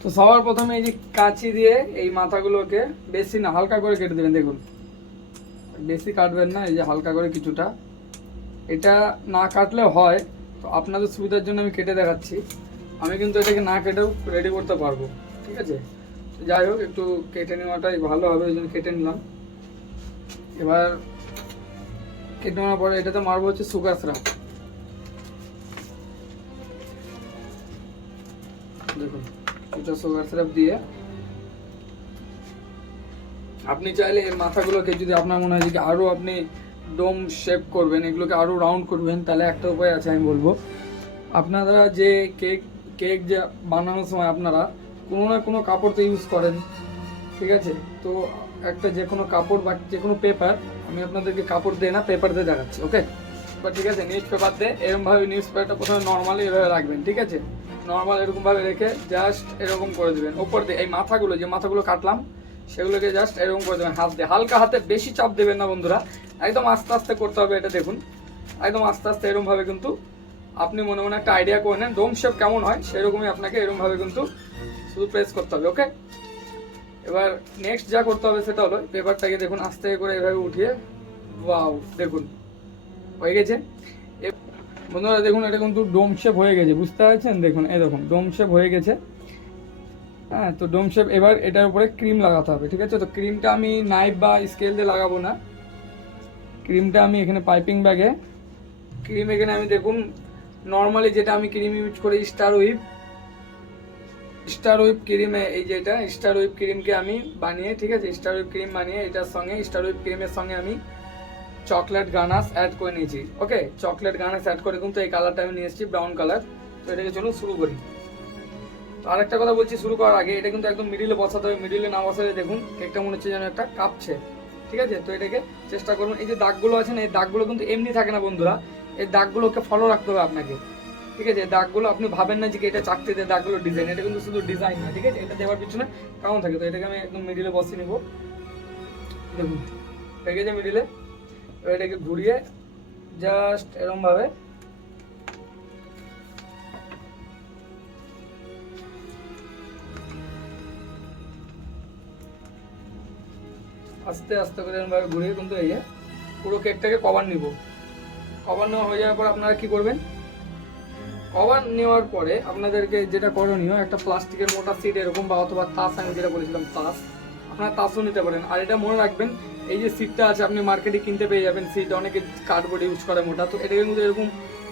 তো সবার প্রথমে এই যে কাঁচি দিয়ে এই মাথাগুলোকে বেশি না, হালকা করে কেটে দেবেন, দেখুন। বেশি কাটবেন না, এই যে হালকা করে কিছুটা। এটা না কাটলে হয়, তো আপনাদের সুবিধার জন্য আমি কেটে দেখাচ্ছি। আমি কিন্তু এটাকে না কেটেও রেডি করতে পারব, ঠিক আছে? তো যাই হোক, একটু কেটে নেওয়াটাই ভালো হবে, ওই জন্য কেটে নিলাম। এবার কেটে নেওয়ার পরে এটাতে মারবো হচ্ছে সুগার দিয়ে। আপনি চাইলে এর মাথাগুলোকে যদি আপনার মনে হয় যে আরও আপনি ডোম শেপ করবেন, এগুলোকে আরও রাউন্ড করবেন, তাহলে একটা উপায় আছে আমি বলব। আপনারা যে কেক কেক যে বানানোর সময় আপনারা কোনো না কোনো কাপড় তো ইউজ করেন, ঠিক আছে? তো একটা যে কোনো কাপড় বা যে কোনো পেপার আমি আপনাদেরকে কাপড় দিয়ে না পেপার দিয়ে দেখাচ্ছি ওকে বা ঠিক আছে নিউজ পেপার দিয়ে এরকমভাবে নিউজ পেপারটা প্রথমে নর্মালি এভাবে রাখবেন, ঠিক আছে? নর্মাল এরকমভাবে রেখে জাস্ট এরকম করে দেবেন। ওপর দিয়ে এই মাথাগুলো, যে মাথাগুলো কাটলাম, সেগুলোকে জাস্ট এরকম করে দেবেন হাত দিয়ে। হালকা হাতে বেশি চাপ দেবেন না বন্ধুরা, একদম আস্তে আস্তে করতে হবে এটা দেখুন। একদম আস্তে আস্তে এরকমভাবে কিন্তু আপনি মনে মনে একটা আইডিয়া করে নেন ডোম শেপ কেমন হয়, সেরকমই আপনাকে এরকমভাবে কিন্তু শুধু প্রেস করতে হবে ওকে এবার নেক্সট যা করতে হবে সেটা হলো পেপারটাকে দেখুন আস্তে করে এভাবে উঠিয়ে বাউ দেখুন, হয়ে গেছে। বন্ধুরা, দেখুন, এটা কিন্তু ডোম শেপ হয়ে গেছে, বুঝতে পারছেন? দেখুন, এই দেখুন ডোম শেপ হয়ে গেছে। হ্যাঁ তো ডোম শেপ এবার এটার উপরে ক্রিম লাগাতে হবে, ঠিক আছে? তো ক্রিমটা আমি নাইফ বা স্কেল দিয়ে লাগাবো না। ক্রিমটা আমি এখানে পাইপিং ব্যাগে ক্রিম এখানে আমি, দেখুন নর্মালি যেটা আমি ক্রিম ইউজ করি স্টার উইপ স্টার উইপ ক্রিমে এই যে এটা স্টার উইপ ক্রিমকে আমি বানিয়ে, ঠিক আছে? স্টার উইপ ক্রিম বানিয়ে, এটার সঙ্গে স্টার উইপ ক্রিমের সঙ্গে আমি চকলেট গানাস অ্যাড করে নিয়েছি। ওকে চকলেট গানাস অ্যাড করে কিন্তু এই কালারটা আমি নিয়ে এসেছি ব্রাউন কালার তো এটাকে চলুন শুরু করি। তো আরেকটা কথা বলছি, শুরু করার আগে এটা কিন্তু একদম মিডিলে বসাতে হবে। মিডিলে না বসালে দেখুন, কেকটা মনে হচ্ছে যেন একটা কাঁপছে। ঠিক আছে? তো এটাকে চেষ্টা করুন। এই যে দাগগুলো আছে না, এই দাগগুলো কিন্তু এমনি থাকে না বন্ধুরা। এই দাগগুলোকে ফলো রাখতে হবে আপনাকে। ঠিক আছে? দাগগুলো আপনি ভাবেন না যে এটা চাকরি দিয়ে দাগগুলো ডিজাইন এটা কিন্তু শুধু ডিজাইন না, ঠিক আছে? এটা দেওয়ার পিছনে কারণ থাকে। তো এটাকে আমি একদম মিডিলে বসিয়ে নেব। দেখুন, হয়ে গেছে মিডিলে এটাকে ঘুরিয়ে জাস্ট এরকম ভাবে আস্তে আস্তে করে এরকম ভাবে ঘুরিয়ে কিন্তু এই পুরো কেকটাকে কভার নিব। কভার নেওয়া হয়ে যাওয়ার পর আপনারা কি করবেন? কভার নেওয়ার পরে আপনাদেরকে যেটা করণীয়, একটা প্লাস্টিকের মোটা সিট এরকম বা অথবা তাস আমি যেটা বলেছিলাম, তাস। আপনারা তাসও নিতে পারেন। আর এটা মনে রাখবেন এই যে সিটটা আছে, আপনি মার্কেটে কিনতে পেয়ে যাবেন সিট অনেকে কার্ডবোর্ড ইউজ করে মোটা। তো এটাকে কিন্তু এরকম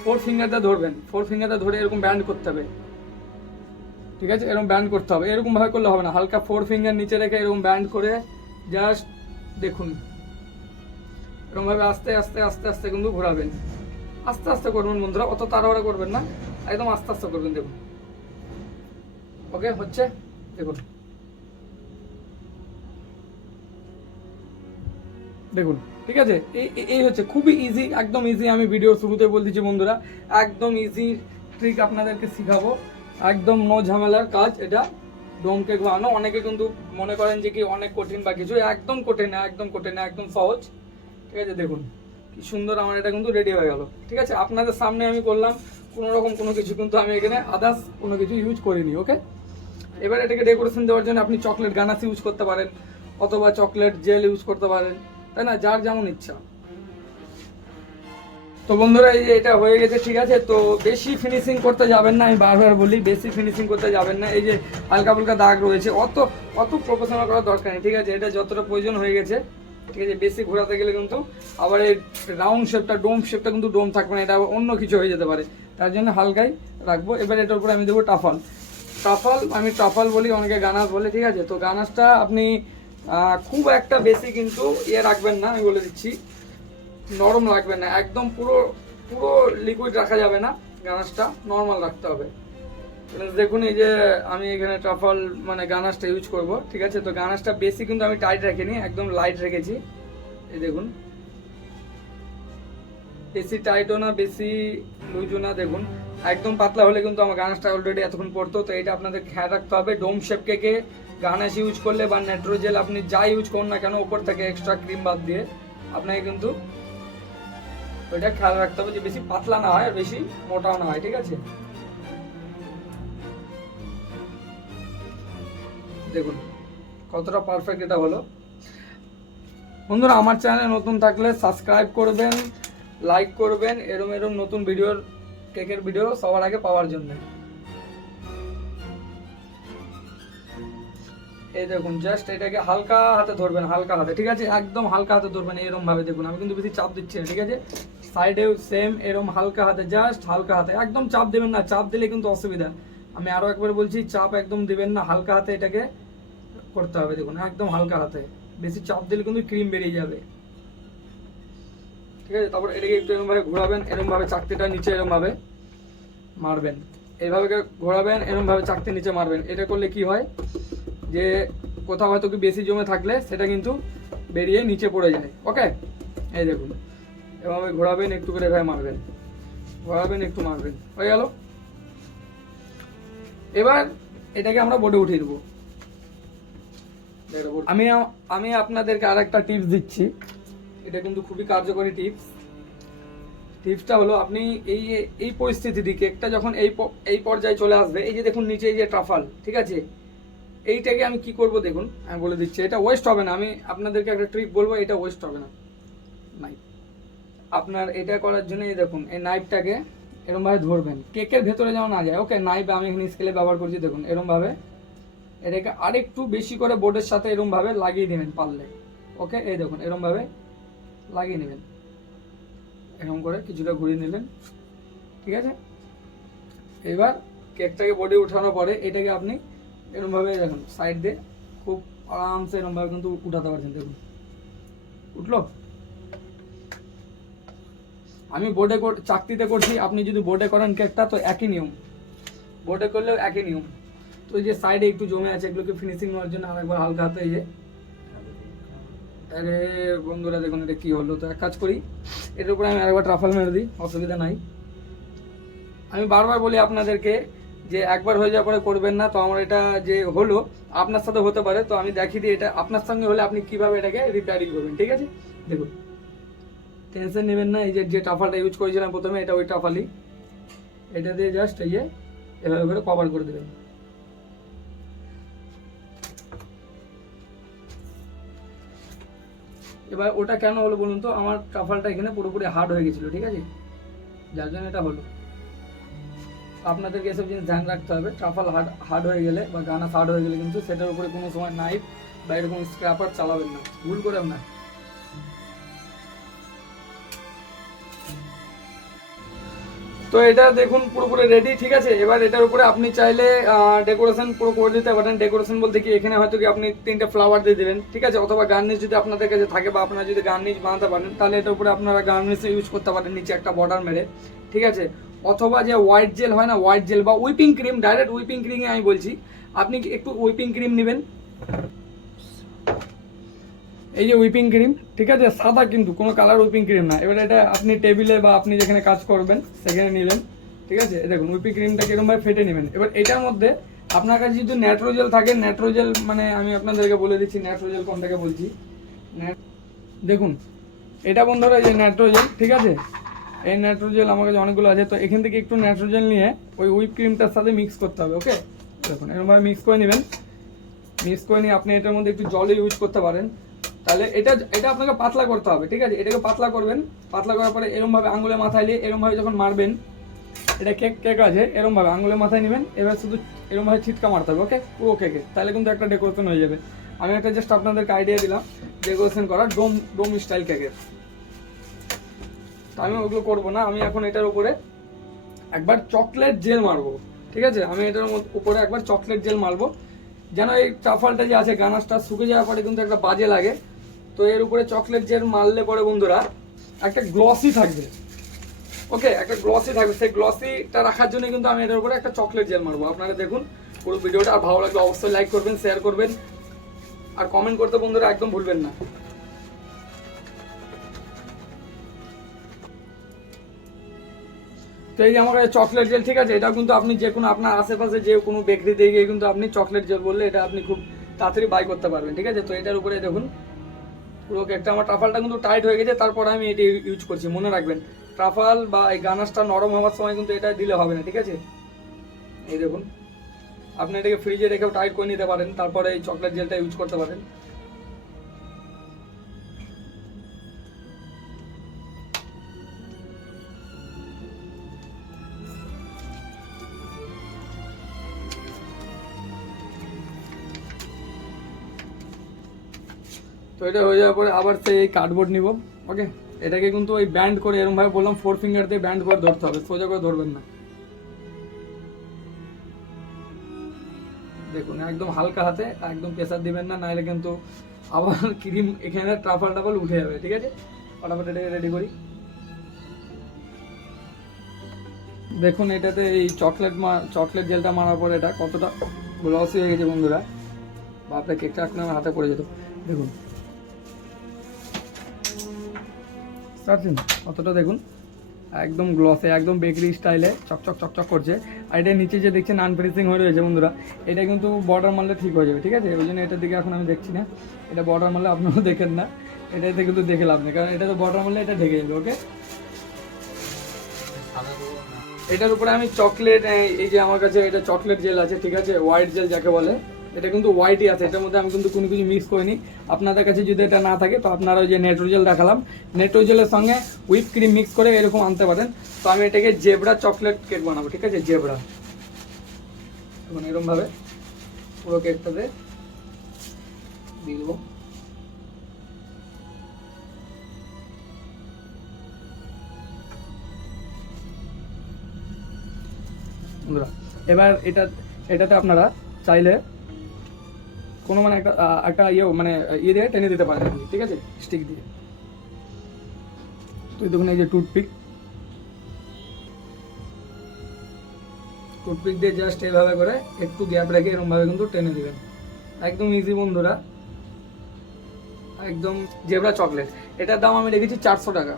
ফোর ফিঙ্গারটা ধরবেন। ফোর ফিঙ্গারটা ধরে এরকম ব্যান্ড করতে হবে। ঠিক আছে? এরকম ব্যান্ড করতে হবে। এরকম ভাবে করলে হবে না। হালকা ফোর ফিঙ্গার নিচে রেখে এরকম ব্যান্ড করে জাস্ট দেখুন। এরকম ভাবে আস্তে আস্তে আস্তে আস্তে কিন্তু ঘোরাবেন। আস্তে আস্তে করবেন বন্ধুরা। অত তাড়াহুড়া করবেন না। একদম আস্তে আস্তে করবেন, দেখুন। ওকে হচ্ছে? দেখুন। দেখুন, ঠিক আছে? এই এই- হচ্ছে খুবই ইজি একদম ইজি আমি ভিডিও শুরুতে বলতেছি বন্ধুরা। একদম ইজি ট্রিক আপনাদেরকে শিখাবো। একদম নো ঝামেলার কাজ, এটা ডোম কেক অনেকে কিন্তু মনে করেন যে কি অনেক কঠিন বা কিছু, একদম কঠিন না, একদম কঠিন না, একদম সহজ। ঠিক আছে, দেখুন, কি সুন্দর আমার এটা কিন্তু রেডি হয়ে গেল। ঠিক আছে, আপনাদের সামনে আমি করলাম, কোনো রকম কোনো কিছু কিন্তু আমি এখানে আদার্স কোনো কিছু ইউজ করিনি ওকে এবার এটাকে ডেকোরেশন দেওয়ার জন্য আপনি চকলেট গানাস ইউজ করতে পারেন, অথবা চকলেট জেল ইউজ করতে পারেন। তাই না? যার যেমন ইচ্ছা। তো বন্ধুরা, এই যে এটা হয়ে গেছে, ঠিক আছে? তো বেশি ফিনিশিং করতে যাবেন না, আমি বারবার বলি, বেশি ফিনিশিং করতে যাবেন না। এই যে হালকা ফুলকা দাগ রয়েছে, অত অত প্রফেশনাল করার দরকার নেই, ঠিক আছে? এটা যতটা প্রয়োজন হয়ে গেছে, ঠিক আছে? বেশি ঘোরাতে গেলে কিন্তু আবার এই রাউন্ড শেপটা ডোম শেপটা কিন্তু ডোম থাকবে না, এটা আবার অন্য কিছু হয়ে যেতে পারে। তার জন্য হালকাই রাখব। এবার এটার উপরে আমি দেবো টাফাল টাফাল আমি টাফাল বলি, অনেকে গানাস বলে, ঠিক আছে? তো গানাসটা আপনি খুব একটা বেশি কিন্তু ইয়ে রাখবেন না, আমি বলে দিচ্ছি। নরম লাগবে না, একদম পুরো পুরো লিকুইড রাখা যাবে না গানাসটা নর্মাল রাখতে হবে। দেখুন এই যে আমি এখানে ট্রাফল মানে গানাসটা ইউজ করব, ঠিক আছে? তো গানাসটা বেশি কিন্তু আমি টাইট রাখিনি, একদম লাইট রেখেছি। এই দেখুন। বেশি টাইটও না, বেশি লুজও না, দেখুন। একদম পাতলা হলে কিন্তু আমার গানাসটা অলরেডি এতক্ষণ পড়তো, তো এটা আপনাদের খেয়াল রাখতে হবে। ডোম শেপ কেকে গানাস ইউজ করলে বা নেট্রোজেল আপনি যা ইউজ করুন না কেন ওপর থেকে এক্সট্রা ক্রিম বাদ দিয়ে আপনাকে কিন্তু ওইটা খেয়াল রাখতে হবে যে বেশি পাতলা না হয় আর বেশি মোটাও না হয়, ঠিক আছে? দেখুন, কতটা পারফেক্ট এটা হলো। বন্ধুরা, আমার চ্যানেলে নতুন থাকলে সাবস্ক্রাইব করবেন লাইক করবেন, এরম এরম নতুন ভিডিওর কেকের ভিডিও সবার আগে পাওয়ার জন্য। এই দেখুন জাস্ট এটাকে হালকা হাতে ধরবেন, হালকা হাতে, ঠিক আছে? একদম হালকা হাতে ধরবেন, এরম ভাবে দেখুন, আমি কিন্তু বেশি চাপ দিচ্ছি না, ঠিক আছে? সাইডেও সেম এরম হালকা হাতে জাস্ট হালকা হাতে, একদম চাপ দেবেন না, চাপ দিলে কিন্তু অসুবিধা। আমি আরও একবার বলছি, চাপ একদম দিবেন না, হালকা হাতে এটাকে করতে হবে, দেখুন, একদম হালকা হাতে। বেশি চাপ দিলে কিন্তু ক্রিম বেরিয়ে যাবে। ঠিক আছে? তারপর এটাকে একটু এরকম ভাবে ঘোরাবেন এরকম ভাবে চাকতিটা নিচে এরকম ভাবে মারবেন। এইভাবে ঘোরাবেন এরকম ভাবে চাকতি নিচে মারবেন। এটা করলে কি হয়? যে কোথাও হয়তো কি বেশি জমে থাকলে সেটা কিন্তু বেরিয়ে নিচে পড়ে যায়। ওকে এই দেখুন। এভাবে ঘোরাবেন, একটু করে এভাবে মারবেন। ঘোরাবেন, একটু মারবেন। হয়ে গেল? এবার এটাকে আমরা বোর্ডে উঠিয়ে দেবো। আমি আমি আপনাদেরকে আর একটা টিপস দিচ্ছি। এটা কিন্তু খুবই কার্যকরী টিপস টিপসটা হলো আপনি এই এই পরিস্থিতি কেকটা যখন এই এই পর্যায়ে চলে আসবে, এই যে দেখুন নিচে এই যে ট্রাফাল ঠিক আছে? এইটাকে আমি কি করব দেখুন, আমি বলে দিচ্ছি, এটা ওয়েস্ট হবে না। আমি আপনাদেরকে একটা ট্রিক বলব, এটা ওয়েস্ট হবে না। নাইফ আপনার এটা করার জন্য এই দেখুন, এই নাইফটাকে এরম ভাবে ধরবেন। কেকের ভেতরে যেমন না যায়। ওকে নাইফ আমি এখানে স্কেলে ব্যবহার করছি, দেখুন এরম ভাবে এটাকে আরেকটু বেশি করে বোর্ডের সাথে এরম ভাবে লাগিয়ে দেবেন পারলে। ওকে এই দেখুন এরম ভাবে লাগিয়ে নেবেন। এরকম করে কিছুটা ঘুরিয়ে নিলেন ঠিক আছে? এবার কেকটাকে বোর্ডে উঠানোর পরে এটাকে আপনি এরকম ভাবে দেখুন সাইড দিয়ে খুব আরামসে এরকম ভাবে কিন্তু উঠাতে পারছেন, দেখুন। উঠল? আমি বোর্ডে কর- চাকতিতে করছি, আপনি যদি বোর্ডে করেন কেকটা তো একই নিয়ম। বোর্ডে করলেও একই নিয়ম। তো এই যে সাইডে একটু জমে আছে, এগুলোকে ফিনিশিং নেওয়ার জন্য আরেকবার হালকা হাতে এই যে আরে বন্ধুরা, দেখুন এটা কি হলো। তো এক কাজ করি, এটার উপরে আমি আরেকবার ট্রাফাল মেরে দিই, অসুবিধা নাই। আমি বারবার বলি আপনাদেরকে যে একবার হয়ে যাওয়ার পরে করবেন না, তো আমার এটা যে হলো, আপনার সাথে হতে পারে, তো আমি দেখিয়ে দিই এটা আপনার সঙ্গে হলে আপনি কীভাবে এটাকে রিপেয়ারিং করবেন, ঠিক আছে? দেখুন। টেনশন নেবেন না, এই যে যে টাফালটা ইউজ করেছিলাম প্রথমে, এটা ওই টাফালি এটা দিয়ে জাস্ট এই যে, এভাবে করে কভার করে দেবেন। এবার ওটা কেন হলো বলুন তো? আমার টাফালটা এখানে পুরোপুরি হার্ড হয়ে গেছিল, ঠিক আছে? যার জন্য এটা হলো। আপনাদেরকে এসব জিনিস ধ্যান রাখতে হবে। ট্রাফাল হার্ড হার্ড হয়ে গেলে বা গানা হার্ড হয়ে গেলে কিন্তু সেটার উপরে কোনো সময় নাইফ বা এরকম স্ক্র্যাপার চালাবেন না। ভুল করে না। তো এটা দেখুন পুরোপুরি রেডি ঠিক আছে? এবার এটার উপরে আপনি চাইলে ডেকোরেশন পুরো করে দিতে পারেন। ডেকোরেশন বলতে কি, এখানে হয়তো কি আপনি তিনটে ফ্লাওয়ার দিয়ে দেবেন, ঠিক আছে? অথবা গার্নিশ যদি আপনাদের কাছে থাকে বা আপনারা যদি গার্নিশ বানাতে পারেন, তাহলে এটার উপরে আপনারা গার্নিশ ইউজ করতে পারেন, নিচে একটা বর্ডার মেরে, ঠিক আছে? অথবা যে হোয়াইট জেল হয় না হোয়াইট জেল বা উইপিং ক্রিম ডাইরেক্ট উইপিং ক্রিমে আমি বলছি। আপনি একটু উইপিং ক্রিম নেবেন? এই যে উইপিং ক্রিম ঠিক আছে? সাদা কিন্তু, কোনো কালার উইপিং ক্রিম না। এবার এটা আপনি টেবিলে বা আপনি যেখানে কাজ করবেন, সেখানে নিলেন ঠিক আছে? দেখুন উইপিং ক্রিমটাকে এরকমভাবে ফেটে নেবেন। এবার এটার মধ্যে আপনার কাছে যদি ন্যাট্রোজেল থাকে ন্যাট্রোজেল মানে আমি আপনাদেরকে বলে দিচ্ছি ন্যাট্রোজেল কোনটাকে বলছি। দেখুন, এটা বন্ধুরা যে ন্যাট্রোজেল ঠিক আছে? এই ন্যাট্রোজেল আমার কাছে অনেকগুলো আছে, তো এখান থেকে একটু ন্যাট্রোজেল নিয়ে ওই হুইপ ক্রিমটার সাথে মিক্স করতে হবে ওকে দেখুন, এরকমভাবে মিক্স করে নেবেন। মিক্স করে নিয়ে আপনি এটার মধ্যে একটু জলে ইউজ করতে পারেন। তাহলে এটা এটা আপনাকে পাতলা করতে হবে, ঠিক আছে? এটাকে পাতলা করবেন। পাতলা করার পরে এরকম ভাবে আঙুলের মাথায় নিয়ে এরকম ভাবে যখন মারবেন, এটা কেক কেক আছে এরকম ভাবে আঙুলের মাথায় নেবেন, এবার শুধু এরকম ভাবে ছিটকা মারতে হবে ওকে পুরো কেকে তাহলে কিন্তু একটা ডেকোরেশন হয়ে যাবে। আমি একটা জাস্ট আপনাদেরকে আইডিয়া দিলাম ডেকোরেশন করা ডোম ডোম স্টাইল কেকের আমি ওগুলো করব না, আমি এখন এটার উপরে একবার চকলেট জেল মারবো, ঠিক আছে? আমি এটার উপরে একবার চকলেট জেল মারবো। যেন এই টাফালটা যে আছে গানাসটা শুকে যাওয়ার পরে কিন্তু একটা বাজে লাগে। তো এর উপরে চকলেট জেল মারলে পরে বন্ধুরা, একটা গ্লসি থাকবে। ওকে একটা গ্লসি থাকবে। সেই গ্লসিটা রাখার জন্য কিন্তু আমি এটার উপরে একটা চকলেট জেল মারবো। আপনারা দেখুন, পুরো ভিডিওটা আর ভালো লাগলে অবশ্যই লাইক করবেন শেয়ার করবেন। আর কমেন্ট করতে বন্ধুরা একদম ভুলবেন না। তো এই যে আমার চকলেট জেল ঠিক আছে এটা কিন্তু আপনি যে কোনো আপনার আশেপাশে যে কোনো বেকারিতে গিয়ে কিন্তু আপনি চকলেট জেল বললে এটা আপনি খুব তাড়াতাড়ি বাই করতে পারবেন, ঠিক আছে? তো এটার উপরে দেখুন, পুরো কেকটা আমার ট্রাফালটা কিন্তু টাইট হয়ে গেছে, তারপরে আমি এটি ইউজ করছি, মনে রাখবেন। ট্রাফাল বা এই গানাসটা নরম হওয়ার সময় কিন্তু এটা দিলে হবে না, ঠিক আছে? এই দেখুন, আপনি এটাকে ফ্রিজে রেখেও টাইট করে নিতে পারেন, তারপরে এই চকলেট জেলটা ইউজ করতে পারেন। তো এটা হয়ে যাওয়ার পরে আবার সেই এই কার্ডবোর্ড নিব ওকে এটাকে কিন্তু ওই ব্যান্ড করে এরকম ভাবে বললাম ফোর ফিঙ্গার দিয়ে ব্যান্ড করে ধরতে হবে, সোজা করে ধরবেন না। দেখুন, একদম হালকা হাতে, একদম প্রেসার দিবেন না, নাহলে কিন্তু আবার ক্রিম এখানে ট্রাফাল টাফাল উঠে যাবে, ঠিক আছে? ফটাফট এটাকে রেডি করি। দেখুন, এটাতে এই চকলেট চকলেট জেলটা মারার পর এটা কতটা গ্লসি হয়ে গেছে বন্ধুরা। বাপরে কেকটা আমার হাতে পড়ে যেত। দেখুন পাচ্ছেন অতটা দেখুন। একদম গ্লসে একদম বেকারি স্টাইলে চকচক চকচক করছে। আর এটা নিচে যে দেখছেন আনফিনিশিং হয়ে রয়েছে বন্ধুরা, এটা কিন্তু বর্ডার মারলে ঠিক হয়ে যাবে, ঠিক আছে? ওই জন্য এটার দিকে এখন আমি দেখছি না। এটা বর্ডার মারলে আপনারাও দেখেন না। এটাতে কিন্তু দেখে লাভ নেই, কারণ এটা তো বর্ডার মারলে এটা ঢেকে যাবে ওকে এটার উপরে আমি চকলেট এই যে আমার কাছে এটা চকলেট জেল আছে, ঠিক আছে? হোয়াইট জেল যাকে বলে। এটা কিন্তু হোয়াইটই আছে, এটার মধ্যে আমি কিন্তু কোনো কিছু মিক্স করিনি। আপনাদের কাছে যদি এটা না থাকে, তো আপনারা ওই যে নেট্রোজেল দেখালাম নেট্রোজেলের সঙ্গে হুইপ ক্রিম মিক্স করে এরকম আনতে পারেন। তো আমি এটাকে জেবরা চকলেট কেক বানাবো, ঠিক আছে? জেবরা এখন এরকম ভাবে পুরো কেকটাতে দিয়ে দেবো। এবার এটা, এটাতে আপনারা চাইলে কোনো মানে একটা একটা ইয়ে মানে ইয়ে দিয়ে টেনে দিতে পারেন কি, ঠিক আছে? স্টিক দিয়ে। তো দেখুন এই যে টুথপিক টুথপিক দিয়ে জাস্ট এইভাবে করে একটু গ্যাপ রেখে এরকমভাবে কিন্তু টেনে দিবেন। একদম ইজি বন্ধুরা। একদম জেবরা চকলেট এটার দাম আমি রেখেছি চারশো টাকা।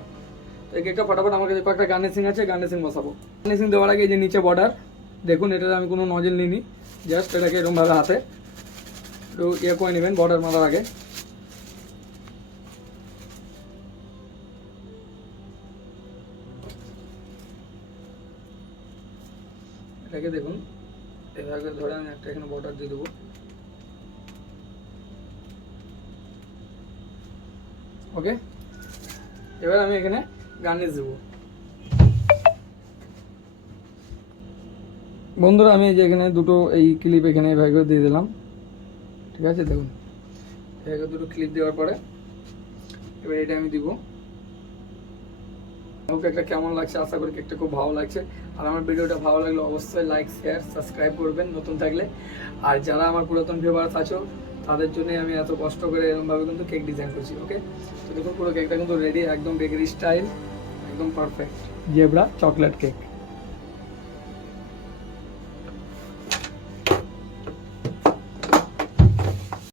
তো এই কেকটা ফটাফট আমার কাছে কয়েকটা গার্নিশিং আছে গার্নিশিং বসাবো। গার্নিশিং দেওয়ার আগে যে নিচে বর্ডার দেখুন এটাতে আমি কোনো নজেল নিইনি জাস্ট এটাকে এরকমভাবে হাতে একটু ইয়ে করে নেবেন বর্ডার মারার আগে। এটাকে দেখুন, এভাবে ধরে আমি একটা এখানে বর্ডার দিয়ে দেবো। ওকে এবার আমি এখানে গার্নিশ দেবো। বন্ধুরা, আমি যে এখানে দুটো এই ক্লিপ এখানে এভাবে করে দিয়ে দিলাম। ঠিক আছে? দেখুন। এভাবে দুটো ক্লিপ দেওয়ার পরে। এবার এটা আমি দিব। আমার কেকটা কেমন লাগছে? আশা করি কেকটা খুব ভালো লাগছে। আর আমার ভিডিওটা ভালো লাগলে অবশ্যই লাইক শেয়ার সাবস্ক্রাইব করবেন নতুন থাকলে। আর যারা আমার পুরাতন ভিউয়ার্স আছো, তাদের জন্যই আমি এত কষ্ট করে এরকমভাবে কিন্তু কেক ডিজাইন করছি ওকে তো দেখুন পুরো কেকটা কিন্তু রেডি একদম বেকারি স্টাইল একদম পারফেক্ট জেবরা চকলেট কেক